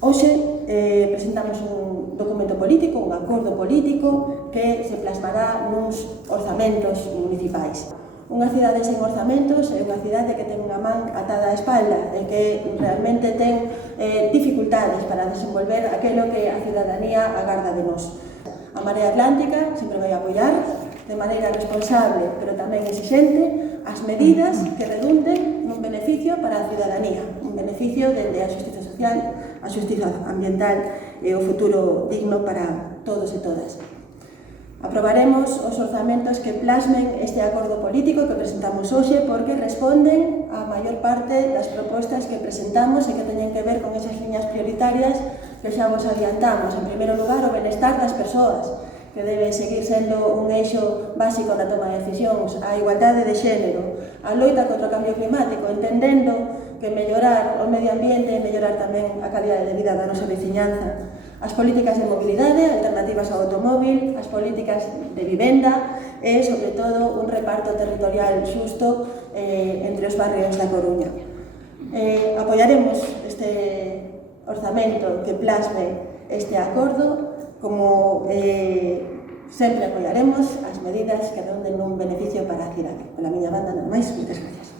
Hoxe presentamos un documento político, un acordo político que se plasmará nuns orzamentos municipais. Unha cidade sen orzamentos é unha cidade que ten unha man atada á espalda e que realmente ten dificultades para desenvolver aquilo que a cidadanía agarda de nós. A Marea Atlántica sempre vai apoiar de maneira responsable, pero tamén exixente, as medidas que redunden nun beneficio para a cidadanía, un beneficio dende a xustiza social, a xustiza ambiental e o futuro digno para todos e todas. Aprobaremos os orzamentos que plasmen este acordo político que presentamos hoxe porque responden á maior parte das propostas que presentamos e que teñen que ver con esas liñas prioritarias que xa vos adiantamos. En primeiro lugar, o benestar das persoas, que debe seguir sendo un eixo básico da toma de decisións, a igualdade de xénero, a loita contra o cambio climático, entendendo que mellorar o medio ambiente é mellorar tamén a calidade de vida da nosa veciñanza, as políticas de mobilidade, alternativas ao automóvil, as políticas de vivenda e, sobre todo, un reparto territorial xusto entre os barrios da Coruña. Apoiaremos este orzamento que plasme este acordo, como sempre apoiaremos as medidas que ronden un beneficio para a cidade. Pola miña banda, nada máis, moitas gracias.